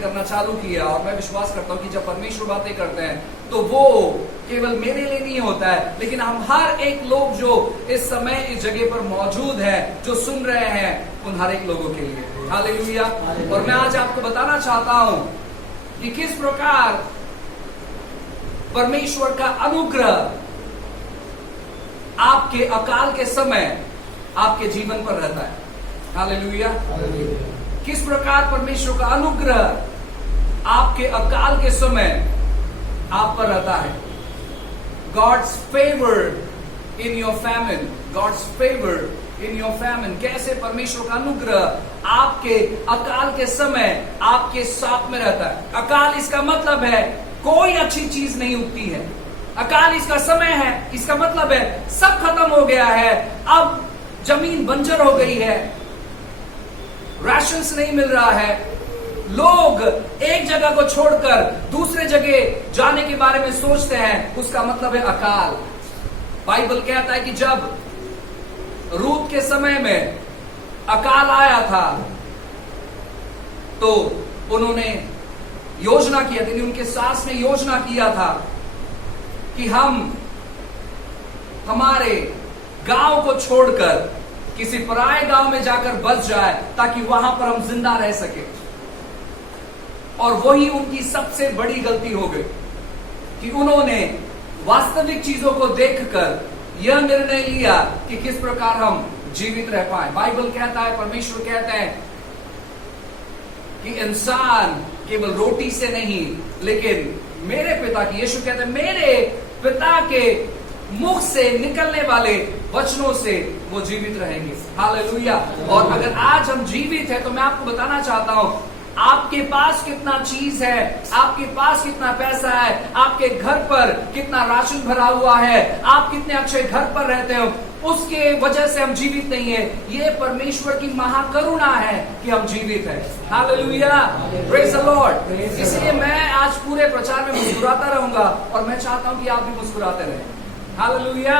करना चालू किया। और मैं विश्वास करता हूं कि जब परमेश्वर बातें करते हैं तो वो केवल मेरे लिए नहीं होता है, लेकिन हम हर एक लोग जो इस समय इस जगह पर मौजूद है, जो सुन रहे हैं, उन हर एक लोगों के लिए। हालेलुया। और मैं आज आपको बताना चाहता हूं कि किस प्रकार परमेश्वर का अनुग्रह आपके अकाल के समय आपके जीवन पर रहता है। हालेलुया। किस प्रकार परमेश्वर का अनुग्रह आपके अकाल के समय आप पर रहता है। God's favor in your famine, God's favor in your famine। कैसे परमेश्वर का अनुग्रह आपके अकाल के समय आपके साथ में रहता है। अकाल इसका मतलब है कोई अच्छी चीज नहीं उगती है। अकाल इसका समय है, इसका मतलब है सब खत्म हो गया है, अब जमीन बंजर हो गई है, राशंस नहीं मिल रहा है, लोग एक जगह को छोड़कर दूसरे जगह जाने के बारे में सोचते हैं, उसका मतलब है अकाल। बाइबल कहता है कि जब रूत के समय में अकाल आया था तो उन्होंने योजना किया थी, उनके सास ने योजना किया था कि हम हमारे गांव को छोड़कर किसी पराये गांव में जाकर बस जाए ताकि वहां पर हम जिंदा रह सके। और वही उनकी सबसे बड़ी गलती हो गई कि उन्होंने वास्तविक चीजों को देखकर यह निर्णय लिया कि किस प्रकार हम जीवित रह पाए। बाइबल कहता है, परमेश्वर कहते हैं कि इंसान केवल रोटी से नहीं लेकिन मेरे पिता की, यीशु कहते हैं मेरे पिता के मुख से निकलने वाले वचनों से वो जीवित रहेंगे। हालेलुया। और अगर आज हम जीवित हैं तो मैं आपको बताना चाहता हूं, आपके पास कितना चीज है, आपके पास कितना पैसा है, आपके घर पर कितना राशन भरा हुआ है, आप कितने अच्छे घर पर रहते हो, उसके वजह से हम जीवित नहीं है। ये परमेश्वर की महाकरुणा है कि हम जीवित हैं। हालेलुया। Praise the Lord. इसलिए मैं आज पूरे प्रचार में मुस्कुराता रहूंगा और मैं चाहता हूं कि आप भी मुस्कुराते रहें। हालेलुया।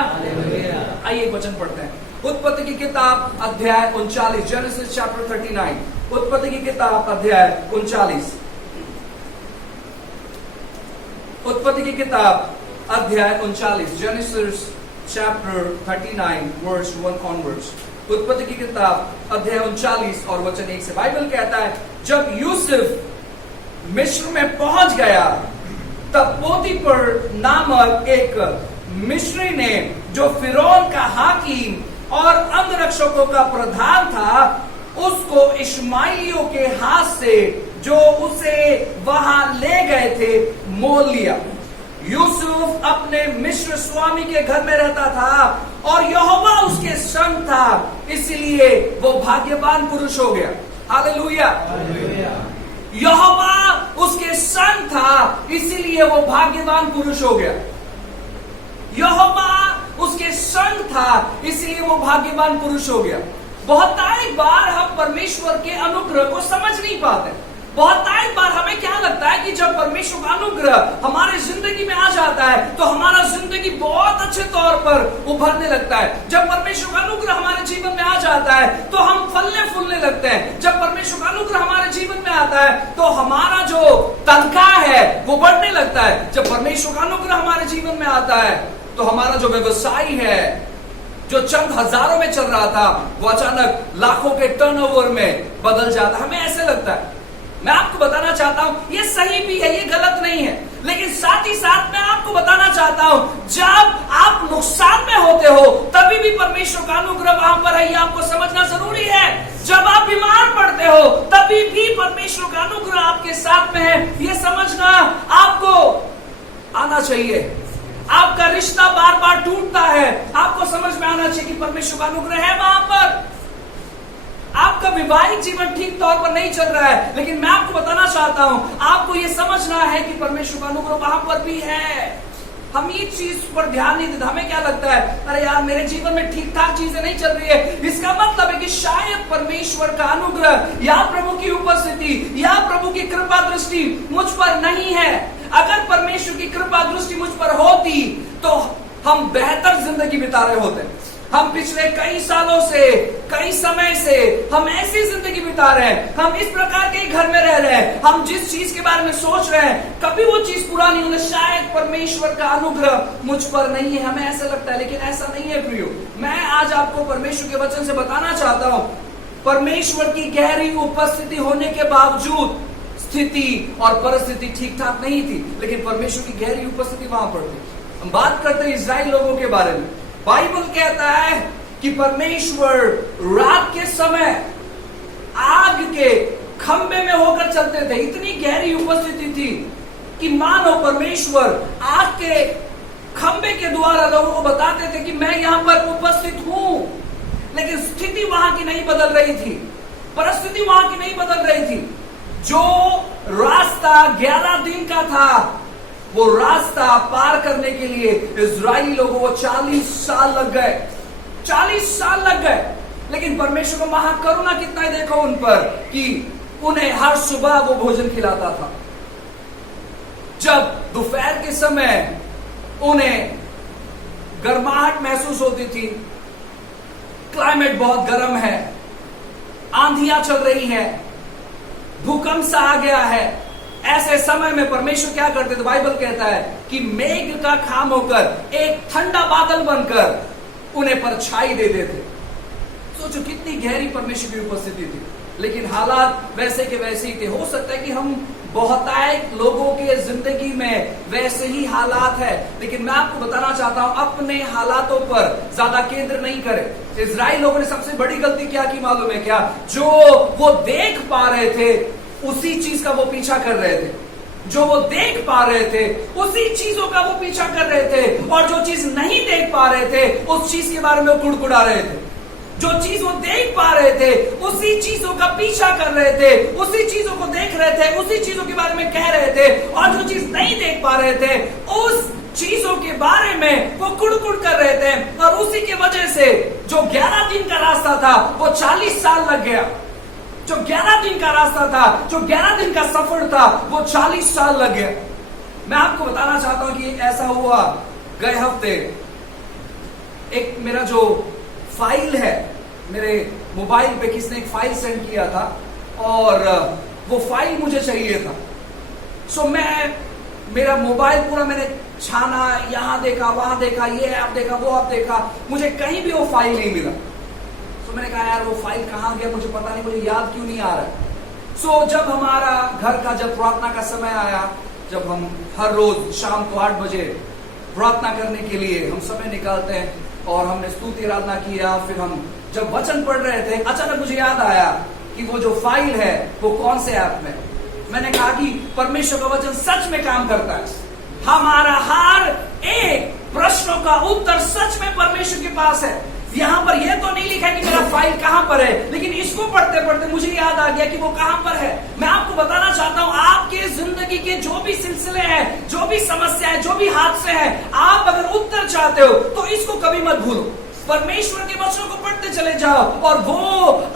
आइए एक वचन पढ़ते हैं। उत्पत्ति की किताब अध्याय 39, जेनेसिस चैप्टर 39। उत्पत्ति की किताब अध्याय 39। उत्पत्ति की किताब अध्याय 39, जेनेसिस चैप्टर 39 वर्स 1 ऑनवर्ड्स। उत्पत्ति की किताब अध्याय 39 और वचन 1 से बाइबल कहता है, जब यूसुफ मिस्र में पहुंच गया तब पोतीफर नामक एक मिस्री ने, जो फिरौन का हाकिम और अंगरक्षकों का प्रधान था, उसको इश्माइलियों के हाथ से जो उसे वहां ले गए थे मोल लिया। यूसुफ अपने मिस्र स्वामी के घर में रहता था और यहोवा उसके संग था, इसलिए वो भाग्यवान पुरुष हो गया। हालेलुया। यहोवा उसके संग था, इसीलिए वो भाग्यवान पुरुष हो गया। यहोवा उसके संग था, इसलिए वो भाग्यवान पुरुष हो गया। बहुत बार हम परमेश्वर के अनुग्रह को समझ नहीं पाते। बहुत बार हमें क्या लगता है कि जब परमेश्वर का अनुग्रह हमारे जिंदगी में आ जाता है तो हमारा जिंदगी बहुत अच्छे तौर पर उभरने लगता है। जब परमेश्वर का अनुग्रह हमारे जीवन में आ जाता है तो हम फलने फूलने लगते हैं। जब परमेश्वर का अनुग्रह हमारे जीवन में आता है तो हमारा जो तनख्वाह है वो बढ़ने लगता है। जब परमेश्वर का अनुग्रह हमारे जीवन में आता है तो हमारा जो व्यवसाय है, जो चंद हजारों में चल रहा था, वो अचानक लाखों के टर्नओवर में बदल जाता है। हमें ऐसे लगता है। मैं आपको बताना चाहता हूं, ये सही भी है, ये गलत नहीं है, लेकिन साथ ही साथ मैं आपको बताना चाहता हूं, जब आप नुकसान में होते हो तभी भी परमेश्वर का अनुग्रह वहां पर है, ये आपको समझना जरूरी है। जब आप बीमार पड़ते हो तभी भी परमेश्वर का अनुग्रह आपके साथ में है, ये समझना आपको आना चाहिए। आपका रिश्ता बार बार टूटता है, आपको समझ में आना चाहिए कि परमेश्वर का अनुग्रह है वहां पर। आपका वैवाहिक जीवन ठीक तौर पर नहीं चल रहा है, लेकिन मैं आपको बताना चाहता हूं, आपको यह समझना है कि परमेश्वर का अनुग्रह वहां पर भी है। हम ये चीज पर ध्यान नहीं देते। हमें क्या लगता है, अरे यार मेरे जीवन में ठीक ठाक चीजें नहीं चल रही है, इसका मतलब है कि शायद परमेश्वर का अनुग्रह या प्रभु की उपस्थिति या प्रभु की कृपा दृष्टि मुझ पर नहीं है। अगर परमेश्वर की कृपा दृष्टि मुझ पर होती तो हम बेहतर जिंदगी बिता रहे होते। हम पिछले कई सालों से, कई समय से हम ऐसी जिंदगी बिता रहे हैं, हम इस प्रकार के घर में रह रहे हैं, हम जिस चीज के बारे में सोच रहे हैं कभी वो चीज पूरा नहीं होना, शायद परमेश्वर का अनुग्रह मुझ पर नहीं है, हमें ऐसा लगता है, लेकिन ऐसा नहीं है प्रियो। मैं आज आपको परमेश्वर के वचन से बताना चाहता हूं, परमेश्वर की गहरी उपस्थिति होने के बावजूद स्थिति और परिस्थिति ठीक ठाक नहीं थी, लेकिन परमेश्वर की गहरी उपस्थिति वहां पर थी। हम बात करते हैं इजराइल लोगों के बारे में। बाइबल कहता है कि परमेश्वर रात के समय आग के खंबे में होकर चलते थे। इतनी गहरी उपस्थिति थी कि मानो परमेश्वर आग के खंबे के द्वारा लोगों को बताते थे कि मैं यहां पर उपस्थित हूं। लेकिन स्थिति वहां की नहीं बदल रही थी, परिस्थिति वहां की नहीं बदल रही थी। जो रास्ता 11 दिन का था, वो रास्ता पार करने के लिए इजरायली लोगों को 40 साल लग गए, 40 साल लग गए। लेकिन परमेश्वर को महाकरुणा कितना है देखो उन पर, कि उन्हें हर सुबह वो भोजन खिलाता था। जब दोपहर के समय उन्हें गर्माहट महसूस होती थी, क्लाइमेट बहुत गर्म है, आंधियां चल रही है, भूकंप सा आ गया है, ऐसे समय में परमेश्वर क्या करते थे? बाइबल कहता है कि मेघ का खाम होकर एक ठंडा बादल बनकर उन्हें परछाई दे देते। सोचो कितनी गहरी परमेश्वर की उपस्थिति थी। लेकिन हालात वैसे के वैसे ही थे। हो सकता है कि हम बहुतायत लोगों के जिंदगी में वैसे ही हालात है, लेकिन मैं आपको बताना चाहता हूं, अपने हालातों पर ज्यादा केंद्र नहीं करें। इजराइल लोगों ने सबसे बड़ी गलती क्या की मालूम है क्या? जो वो देख पा रहे थे उसी चीज का वो पीछा कर रहे थे, जो वो देख पा रहे थे उसी चीजों का वो पीछा कर रहे थे, और जो चीज नहीं देख पा रहे थे उस चीज के बारे में वो कुड़कुड़ा रहे थे। जो चीज वो देख पा रहे थे उसी चीजों का पीछा कर रहे थे, उसी चीजों को देख रहे थे, उसी चीजों के बारे में कह रहे थे, और जो चीज नहीं देख पा रहे थे उस चीजों के बारे में वो कुड़कुड़ कर रहे थे। और उसी की वजह से जो 11 दिन का रास्ता था वो 40 साल लग गया। जो 11 दिन का रास्ता था, जो 11 दिन का सफर था, वो 40 साल लग गया। मैं आपको बताना चाहता हूं कि ऐसा हुआ गए हफ्ते, एक मेरा जो फाइल है, मेरे मोबाइल पे किसने एक फाइल सेंड किया था और वो फाइल मुझे चाहिए था। सो मेरा मोबाइल पूरा मैंने छाना, यहां देखा, वहां देखा, ये ऐप देखा, वो ऐप देखा, मुझे कहीं भी वो फाइल नहीं मिला। तो मैंने कहा यार वो फाइल कहां गया, मुझे पता नहीं, मुझे याद क्यों नहीं आ रहा है। सो जब हमारा घर का जब प्रार्थना का समय आया, जब हम हर रोज शाम को 8 बजे प्रार्थना करने के लिए हम समय निकालते हैं और हमने स्तुति आराधना किया, फिर हम जब वचन पढ़ रहे थे, अचानक मुझे याद आया कि वो जो फाइल है वो कौन से ऐप में। मैंने कहा कि परमेश्वर का वचन सच में काम करता है। हमारा हर एक प्रश्नों का उत्तर सच में परमेश्वर के पास है। यहां पर यह तो नहीं लिखा है कि मेरा फाइल कहां पर है, लेकिन इसको पढ़ते पढ़ते मुझे याद आ गया कि वो कहां पर है। मैं आपको बताना चाहता हूं, आपके जिंदगी के जो भी सिलसिले हैं, जो भी समस्या है, जो भी हादसे हैं, आप अगर उत्तर चाहते हो तो इसको कभी मत भूलो। परमेश्वर के वचनों को पढ़ते चले जाओ और वो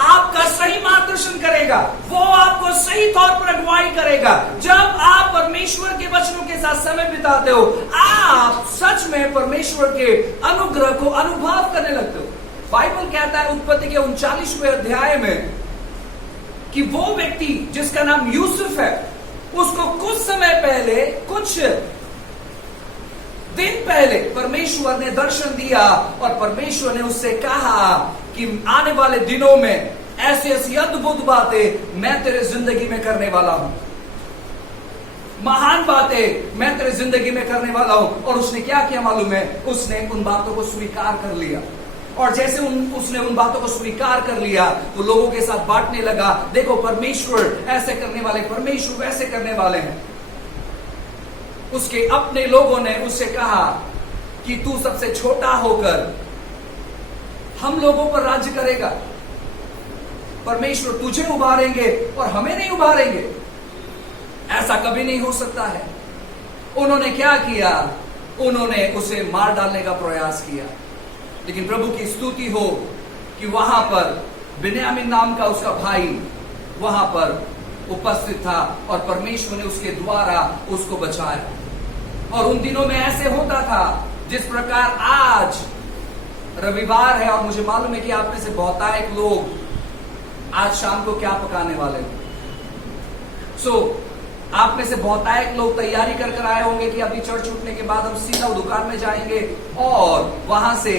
आपका सही मार्गदर्शन करेगा, वो आपको सही तौर पर अगुवाई करेगा। जब आप परमेश्वर के वचनों के साथ समय बिताते हो, आप सच में परमेश्वर के अनुग्रह को अनुभव करने लगते हो। बाइबल कहता है उत्पत्ति के 39वें अध्याय में कि वो व्यक्ति जिसका नाम यूसुफ है, उसको कुछ समय पहले, कुछ दिन पहले परमेश्वर ने दर्शन दिया और परमेश्वर ने उससे कहा कि आने वाले दिनों में ऐसी ऐसी अद्भुत बातें मैं तेरे जिंदगी में करने वाला हूं, महान बातें मैं तेरे जिंदगी में करने वाला हूं। और उसने क्या किया मालूम है? उसने उन बातों को स्वीकार कर लिया, और जैसे उसने उन बातों को स्वीकार कर लिया, वो लोगों के साथ बांटने लगा। देखो परमेश्वर ऐसे करने वाले, परमेश्वर वैसे करने वाले हैं। उसके अपने लोगों ने उससे कहा कि तू सबसे छोटा होकर हम लोगों पर राज्य करेगा, परमेश्वर तुझे उभारेंगे और हमें नहीं उभारेंगे, ऐसा कभी नहीं हो सकता है। उन्होंने क्या किया? उन्होंने उसे मार डालने का प्रयास किया। लेकिन प्रभु की स्तुति हो कि वहां पर बिन्यामीन नाम का उसका भाई वहां पर उपस्थित था और परमेश्वर ने उसके द्वारा उसको बचाया। और उन दिनों में ऐसे होता था जिस प्रकार आज रविवार है और मुझे मालूम है कि आप में से बहुतायत लोग आज शाम को क्या पकाने वाले हैं। आप में से बहुतायत लोग तैयारी कर आए होंगे कि अभी चर्च छूटने के बाद हम सीधा दुकान में जाएंगे और वहां से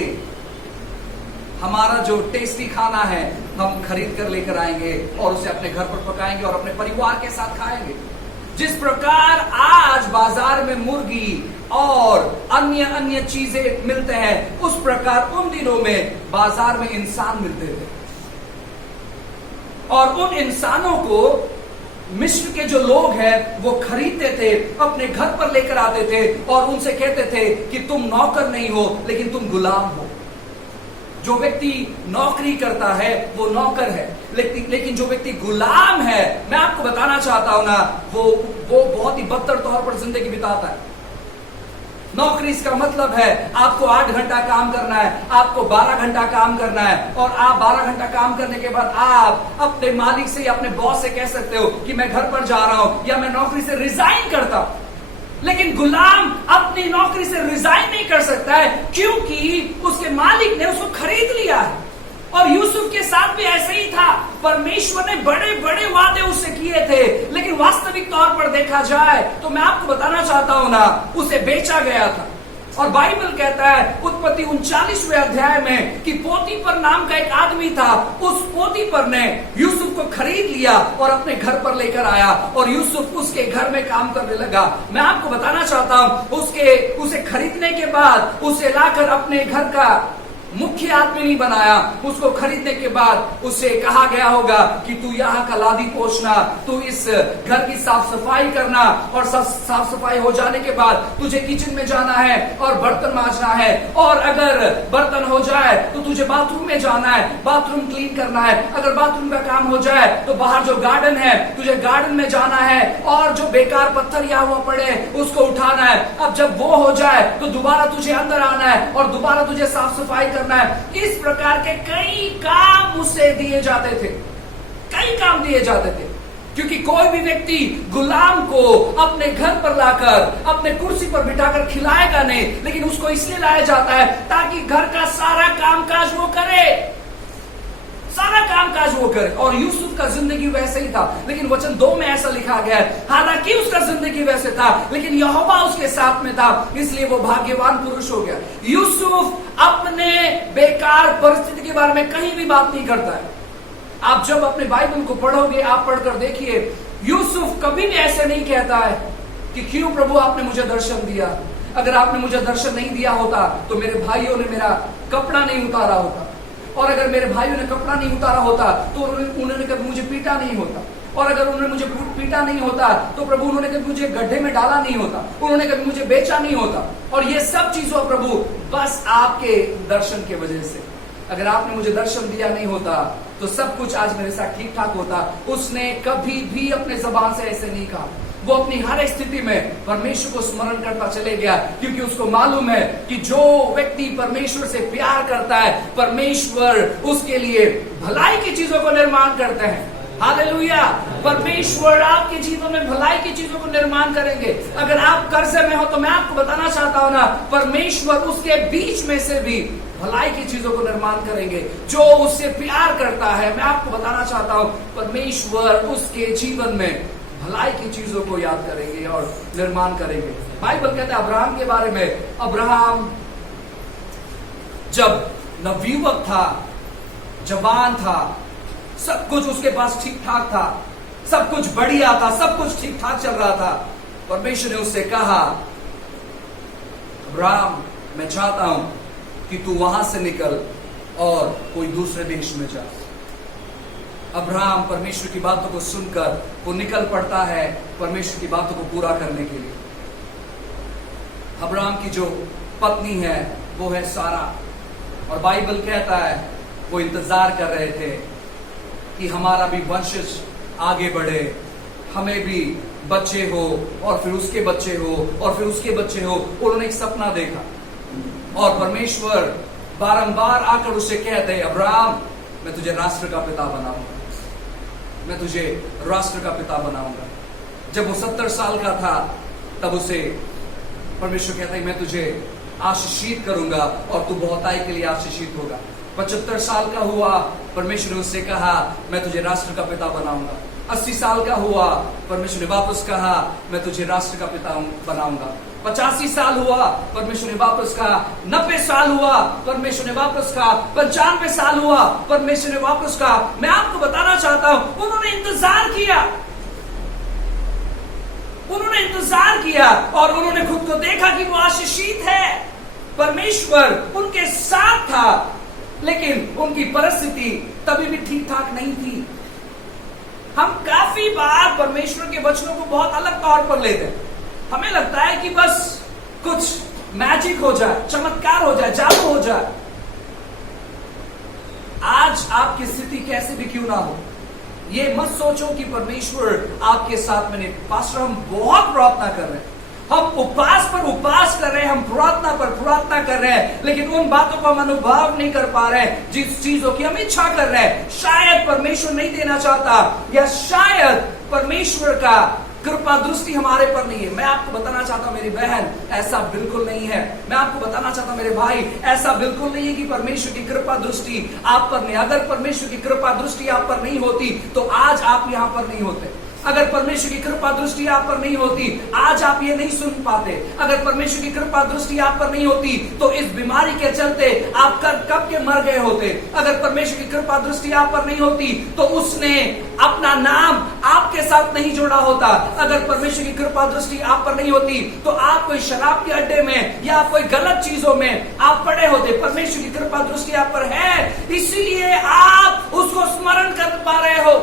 हमारा जो टेस्टी खाना है हम खरीद कर लेकर आएंगे और उसे अपने घर पर पकाएंगे और अपने परिवार के साथ खाएंगे। जिस प्रकार आज बाजार में मुर्गी और अन्य अन्य चीजें मिलते हैं, उस प्रकार उन दिनों में बाजार में इंसान मिलते थे और उन इंसानों को मिस्र के जो लोग हैं वो खरीदते थे, अपने घर पर लेकर आते थे और उनसे कहते थे कि तुम नौकर नहीं हो लेकिन तुम गुलाम हो। जो व्यक्ति नौकरी करता है वो नौकर है, लेकिन जो व्यक्ति गुलाम है, मैं आपको बताना चाहता हूं ना, वो बहुत ही बदतर तौर पर जिंदगी बिताता है। नौकरी इसका मतलब है आपको 8 घंटा काम करना है, आपको 12 घंटा काम करना है और आप 12 घंटा काम करने के बाद आप अपने मालिक से या अपने बॉस से कह सकते हो कि मैं घर पर जा रहा हूं या मैं नौकरी से रिजाइन करता हूं। लेकिन गुलाम अपनी नौकरी से रिजाइन नहीं कर सकता है क्योंकि उसके मालिक ने उसको खरीद लिया है। और यूसुफ के साथ भी ऐसे ही था। परमेश्वर ने बड़े बड़े वादे उससे किए थे, लेकिन वास्तविक तौर पर देखा जाए तो मैं आपको बताना चाहता हूं ना, उसे बेचा गया था। और बाइबल कहता है उत्पत्ति 39वें अध्याय में कि पोतीपर नाम का एक आदमी था, उस पोतीपर ने यूसुफ को खरीद लिया और अपने घर पर लेकर आया और यूसुफ उसके घर में काम करने लगा। मैं आपको बताना चाहता हूं, उसे खरीदने के बाद उसे लाकर अपने घर का मुख्य आदमी नहीं बनाया। उसको खरीदने के बाद उससे कहा गया होगा कि तू यहाँ का लादी पोछना, तू इस घर की साफ सफाई करना और साफ सफाई हो जाने के बाद तुझे किचन में जाना है और बर्तन मांजना है, और अगर बर्तन हो जाए तो तुझे बाथरूम में जाना है, बाथरूम क्लीन करना है। अगर बाथरूम का काम हो जाए तो बाहर जो गार्डन है तुझे गार्डन में जाना है और जो बेकार पत्थर यहाँ हुआ पड़े उसको उठाना है। अब जब वो हो जाए तो दोबारा तुझे अंदर आना है और दोबारा तुझे साफ सफाई करना है। इस प्रकार के कई काम उसे दिए जाते थे, कई काम दिए जाते थे, क्योंकि कोई भी व्यक्ति गुलाम को अपने घर पर लाकर अपने कुर्सी पर बिठाकर खिलाएगा नहीं, लेकिन उसको इसलिए लाया जाता है ताकि घर का सारा कामकाज वो करे, सारा कामकाज वो करे। और यूसुफ का जिंदगी वैसे ही था, लेकिन वचन 2 में ऐसा लिखा गया है, हालांकि उसका जिंदगी वैसे था लेकिन यहोवा उसके साथ में था, इसलिए वो भाग्यवान पुरुष हो गया। यूसुफ अपने बेकार परिस्थिति के बारे में कहीं भी बात नहीं करता है। आप जब अपने बाइबल को पढ़ोगे, आप पढ़कर देखिए, यूसुफ कभी भी ऐसे नहीं कहता है कि क्यों प्रभु आपने मुझे दर्शन दिया, अगर आपने मुझे दर्शन नहीं दिया होता तो मेरे भाइयों ने मेरा कपड़ा नहीं उतारा होता, और अगर मेरे भाइयों ने कपड़ा नहीं उतारा होता तो उन्होंने कभी मुझे पीटा नहीं होता, और अगर उन्होंने मुझे पीटा नहीं होता तो प्रभु उन्होंने कभी मुझे गड्ढे में डाला नहीं होता, उन्होंने कभी मुझे बेचा नहीं होता। और ये सब चीजों प्रभु बस आपके दर्शन के वजह से, अगर आपने मुझे दर्शन दिया नहीं होता तो सब कुछ आज मेरे साथ ठीक ठाक होता। उसने कभी भी अपने जबान से ऐसे नहीं कहा। वो अपनी हर स्थिति में परमेश्वर को स्मरण करता चले गया, क्योंकि उसको मालूम है कि जो व्यक्ति परमेश्वर से प्यार करता है, परमेश्वर उसके लिए भलाई की चीजों को निर्माण करते हैं। हालेलुया! परमेश्वर आपके जीवन में भलाई की चीजों को निर्माण करेंगे। अगर आप कर्जे में हो तो मैं आपको बताना चाहता हूं ना, परमेश्वर उसके बीच में से भी भलाई की चीजों को निर्माण करेंगे। जो उससे प्यार करता है, मैं आपको बताना चाहता हूं, परमेश्वर उसके जीवन में भलाई की चीजों को याद करेंगे और निर्माण करेंगे। बाइबल कहता है अब्राहम के बारे में, अब्राहम जब नवयुवक था, जवान था, सब कुछ उसके पास ठीक ठाक था, सब कुछ बढ़िया था, सब कुछ ठीक ठाक चल रहा था, परमेश्वर ने उससे कहा, अब्राहम मैं चाहता हूं कि तू वहां से निकल और कोई दूसरे देश में जा। अब्राहम परमेश्वर की बातों को सुनकर वो निकल पड़ता है परमेश्वर की बातों को पूरा करने के लिए। अब्राहम की जो पत्नी है वो है सारा, और बाइबल कहता है वो इंतजार कर रहे थे कि हमारा भी वंशज आगे बढ़े, हमें भी बच्चे हो और फिर उसके बच्चे हो और फिर उसके बच्चे हो। उन्होंने एक सपना देखा और परमेश्वर बारंबार आकर उसे कहते, अब्राहम मैं तुझे राष्ट्र का पिता बनाऊंगा, मैं तुझे राष्ट्र का पिता बनाऊंगा। जब वो 70 साल का था तब उसे परमेश्वर कहता है मैं तुझे आशीषित करूंगा और तू बहुताई के लिए आशीषित होगा। 75 साल का हुआ, परमेश्वर ने उससे कहा मैं तुझे राष्ट्र का पिता बनाऊंगा। 80 साल का हुआ, परमेश्वर ने वापस कहा मैं तुझे राष्ट्र का पिता बनाऊंगा। 85 साल हुआ, परमेश्वर ने वापस कहा। 90 साल हुआ, परमेश्वर ने वापस कहा। 95 साल हुआ, परमेश्वर ने वापस कहा। मैं आपको बताना चाहता हूं, उन्होंने इंतजार किया, उन्होंने इंतजार किया और उन्होंने खुद को देखा कि वो आशीषित है। परमेश्वर उनके साथ था, लेकिन उनकी परिस्थिति तभी भी ठीक ठाक नहीं थी। हम काफी बार परमेश्वर के वचनों को बहुत अलग तौर पर लेते हैं। हमें लगता है कि बस कुछ मैजिक हो जाए, चमत्कार हो जाए, जादू हो जाए। आज आपकी स्थिति कैसे भी क्यों ना हो, ये मत सोचो कि परमेश्वर आपके साथ में नहीं। पास्टर हम बहुत प्रार्थना कर रहे हैं, हम उपवास पर उपवास कर रहे हैं, हम प्रार्थना पर प्रार्थना कर रहे हैं, लेकिन उन बातों को हम अनुभव नहीं कर पा रहे हैं जिस चीजों की हम इच्छा कर रहे हैं। शायद परमेश्वर नहीं देना चाहता, या शायद परमेश्वर का कृपा दृष्टि हमारे पर नहीं है। मैं आपको बताना चाहता हूं मेरी बहन, ऐसा बिल्कुल नहीं है। मैं आपको बताना चाहता हूं मेरे भाई, ऐसा बिल्कुल नहीं है कि परमेश्वर की कृपा दृष्टि आप पर नहीं। अगर परमेश्वर की कृपा दृष्टि आप पर नहीं होती तो आज आप यहां पर नहीं होते। अगर परमेश्वर की कृपा दृष्टि आप पर नहीं होती, आज आप ये नहीं सुन पाते। अगर परमेश्वर की कृपा दृष्टि आप पर नहीं होती तो इस बीमारी के चलते आप कब के मर गए होते। अगर परमेश्वर की कृपा दृष्टि आप पर नहीं होती तो उसने अपना नाम आपके साथ नहीं जोड़ा होता। अगर परमेश्वर की कृपा दृष्टि आप पर नहीं होती तो आप कोई शराब के अड्डे में या कोई गलत चीजों में आप पड़े होते। परमेश्वर की कृपा दृष्टि आप पर है, इसीलिए आप उसको स्मरण कर पा रहे हो,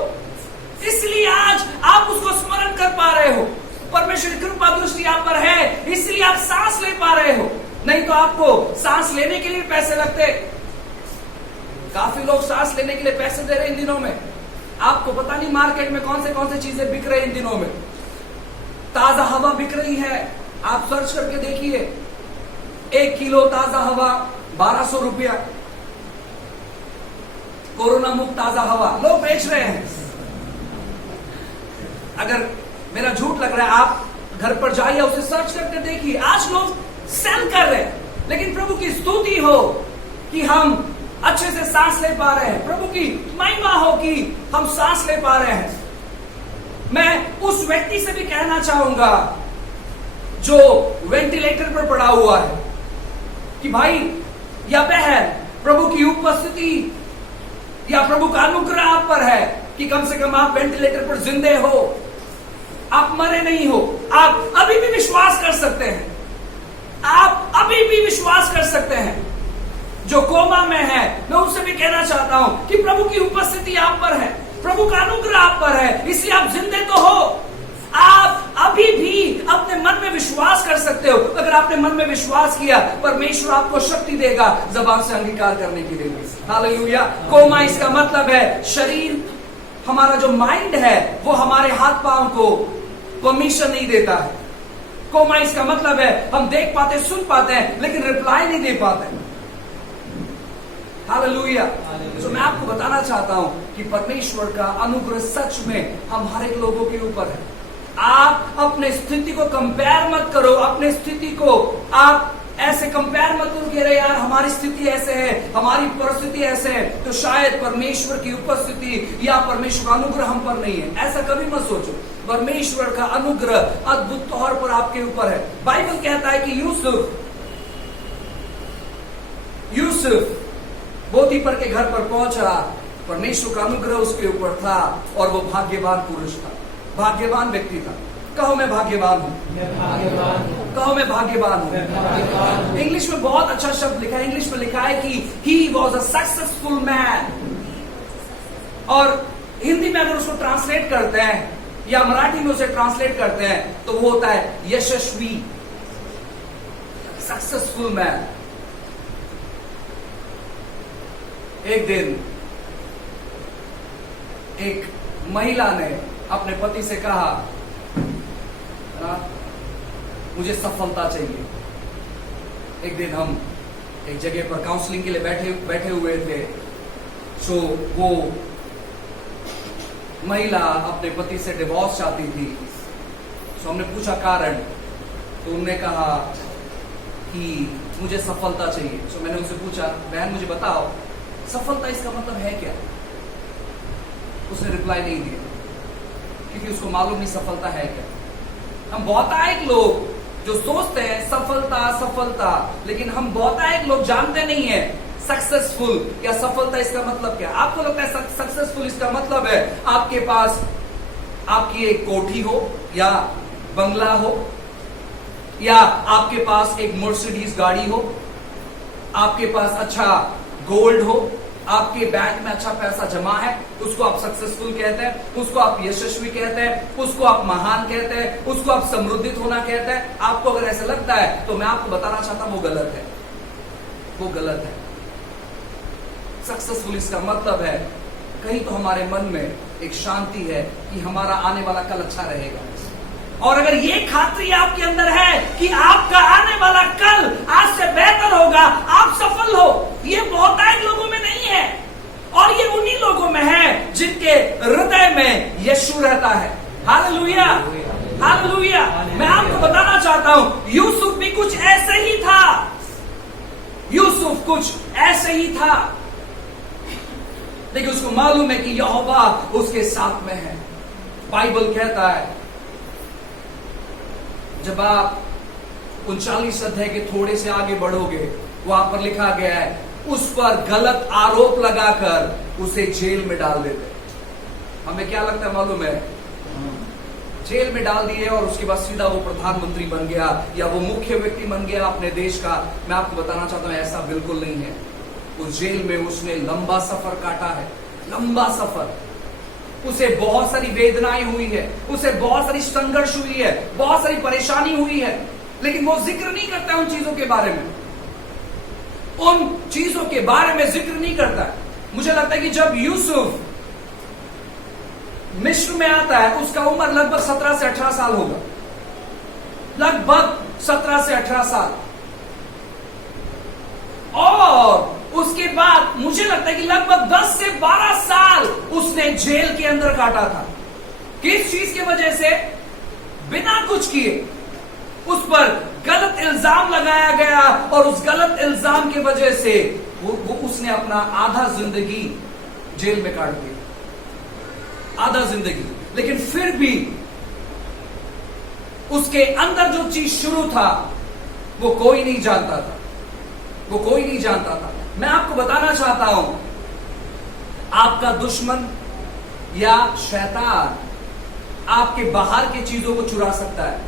इसलिए आज आप उसको स्मरण कर पा रहे हो। परमेश्वर की कृपा दृष्टि आप पर है, इसलिए आप सांस ले पा रहे हो। नहीं तो आपको सांस लेने के लिए पैसे लगते। काफी लोग सांस लेने के लिए पैसे दे रहे इन दिनों में। आपको पता नहीं मार्केट में कौन से चीजें बिक रही इन दिनों में। ताजा हवा बिक रही है, आप सर्च करके देखिए। 1 किलो ताजा हवा 1200 रुपया। कोरोना मुक्त ताजा हवा लोग बेच रहे हैं। अगर मेरा झूठ लग रहा है, आप घर पर जाइए, उसे सर्च करके देखिए। आज लोग सेल कर रहे हैं, लेकिन प्रभु की स्तुति हो कि हम अच्छे से सांस ले पा रहे हैं। प्रभु की महिमा हो कि हम सांस ले पा रहे हैं। मैं उस व्यक्ति से भी कहना चाहूंगा जो वेंटिलेटर पर पड़ा हुआ है कि भाई या बहन, प्रभु की उपस्थिति या प्रभु का अनुग्रह आप पर है कि कम से कम आप वेंटिलेटर पर जिंदे हो, आप मरे नहीं हो। आप अभी भी विश्वास कर सकते हैं, आप अभी भी विश्वास कर सकते हैं। जो कोमा में है, मैं उससे भी कहना चाहता हूं कि प्रभु की उपस्थिति आप पर है, प्रभु का अनुग्रह आप पर है, इसलिए आप जिंदे तो हो। आप अभी भी अपने मन में विश्वास कर सकते हो। अगर आपने मन में विश्वास किया, परमेश्वर आपको शक्ति देगा जबान से अंगीकार करने के लिए। हालेलुया। कोमा इसका मतलब है शरीर, हमारा जो माइंड है वो हमारे हाथ पांव को परमिशन नहीं देता है। कोमा इसका मतलब है हम देख पाते, सुन पाते हैं, लेकिन रिप्लाई नहीं दे पाते। हालेलुया। तो मैं आपको बताना चाहता हूं कि परमेश्वर का अनुग्रह सच में हम हर एक लोगों के ऊपर है। आप अपने स्थिति को कंपेयर मत करो, अपने स्थिति को आप ऐसे कंपेयर मत करो कि अरे यार हमारी स्थिति ऐसे है, हमारी परिस्थिति ऐसे है, तो शायद परमेश्वर की उपस्थिति या परमेश्वर का अनुग्रह हम पर नहीं है। ऐसा कभी मत सोचो। परमेश्वर का अनुग्रह अद्भुत तौर पर आपके ऊपर है। बाइबल कहता है कि यूसुफ पोतीफर के घर पर पहुंचा, परमेश्वर का अनुग्रह उसके ऊपर था और वो भाग्यवान पुरुष था, भाग्यवान व्यक्ति था। कहो मैं भाग्यवान हूं, कहो मैं भाग्यवान हूं। इंग्लिश में बहुत अच्छा शब्द लिखा है, इंग्लिश में लिखा है कि he was a successful man. और हिंदी में अगर उसको ट्रांसलेट करते हैं या मराठी में उसे ट्रांसलेट करते हैं तो वो होता है यशस्वी, सक्सेसफुल मैन। एक दिन एक महिला ने अपने पति से कहा, मुझे सफलता चाहिए। एक दिन हम एक जगह पर काउंसलिंग के लिए बैठे हुए थे। सो वो महिला अपने पति से डिवोर्स चाहती थी। सो हमने पूछा कारण, तो उन्होंने कहा कि मुझे सफलता चाहिए। तो मैंने उनसे पूछा, बहन मुझे बताओ सफलता इसका मतलब है क्या? उसने रिप्लाई नहीं दिया, क्योंकि उसको मालूम नहीं सफलता है क्या। हम बहुतायत लोग जो सोचते हैं सफलता सफलता, लेकिन हम बहुतायत लोग जानते नहीं है सक्सेसफुल या सफलता इसका मतलब क्या। आपको लगता है सक्सेसफुल इसका मतलब है आपके पास आपकी एक कोठी हो या बंगला हो, या आपके पास एक मर्सिडीज गाड़ी हो, आपके पास अच्छा गोल्ड हो, आपके बैंक में अच्छा पैसा जमा है, उसको आप सक्सेसफुल कहते हैं, उसको आप यशस्वी कहते हैं, उसको आप महान कहते हैं, उसको आप समृद्धित होना कहते हैं। आपको अगर ऐसा लगता है तो मैं आपको बताना चाहता हूं वो गलत है, वो गलत है। सक्सेसफुल इसका मतलब है कहीं तो हमारे मन में एक शांति है कि हमारा आने वाला कल अच्छा रहेगा, और अगर ये खातरी आपके अंदर है कि आपका आने वाला कल आज से बेहतर होगा, आप सफल हो। ये बहुतायत लोगों में नहीं है, और ये उन्हीं लोगों में है जिनके हृदय में यीशु रहता है। Hallelujah, hallelujah. मैं आपको बताना चाहता हूं यूसुफ भी कुछ ऐसे ही था, यूसुफ कुछ ऐसे ही था। देखिए उसको मालूम है कि यहोवा उसके साथ में है। बाइबल कहता है जब आप 39 अध्याय के थोड़े से आगे बढ़ोगे, वहां पर लिखा गया है उस पर गलत आरोप लगाकर उसे जेल में डाल देते। हमें क्या लगता है मालूम है? जेल में डाल दिए और उसके बाद सीधा वो प्रधानमंत्री बन गया या वो मुख्य व्यक्ति बन गया अपने देश का। मैं आपको बताना चाहता हूं ऐसा बिल्कुल नहीं है। उस जेल में उसने लंबा सफर काटा है, लंबा सफर। उसे बहुत सारी वेदनाएं हुई है, उसे बहुत सारी संघर्ष हुई है, बहुत सारी परेशानी हुई है, लेकिन वो जिक्र नहीं करता उन चीजों के बारे में, उन चीजों के बारे में जिक्र नहीं करता। मुझे लगता है कि जब यूसुफ मिस्र में आता है उसका उम्र लगभग 17 से 18 साल होगा, लगभग 17 से 18 साल। और उसके बाद मुझे लगता है कि लगभग 10 से 12 साल उसने जेल के अंदर काटा था। किस चीज की वजह से? बिना कुछ किए उस पर गलत इल्जाम लगाया गया, और उस गलत इल्जाम की वजह से वो उसने अपना आधा जिंदगी जेल में काट दिया, आधा जिंदगी। लेकिन फिर भी उसके अंदर जो चीज शुरू था वो कोई नहीं जानता था, वो कोई नहीं जानता था। मैं आपको बताना चाहता हूं आपका दुश्मन या शैतान आपके बाहर की चीजों को चुरा सकता है,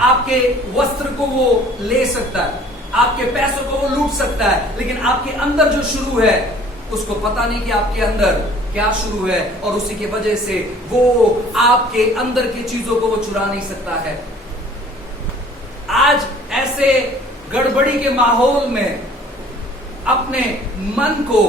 आपके वस्त्र को वो ले सकता है, आपके पैसों को वो लूट सकता है, लेकिन आपके अंदर जो शुरू है उसको पता नहीं कि आपके अंदर क्या शुरू है, और उसी की वजह से वो आपके अंदर की चीजों को वो चुरा नहीं सकता है। आज ऐसे गड़बड़ी के माहौल में अपने मन को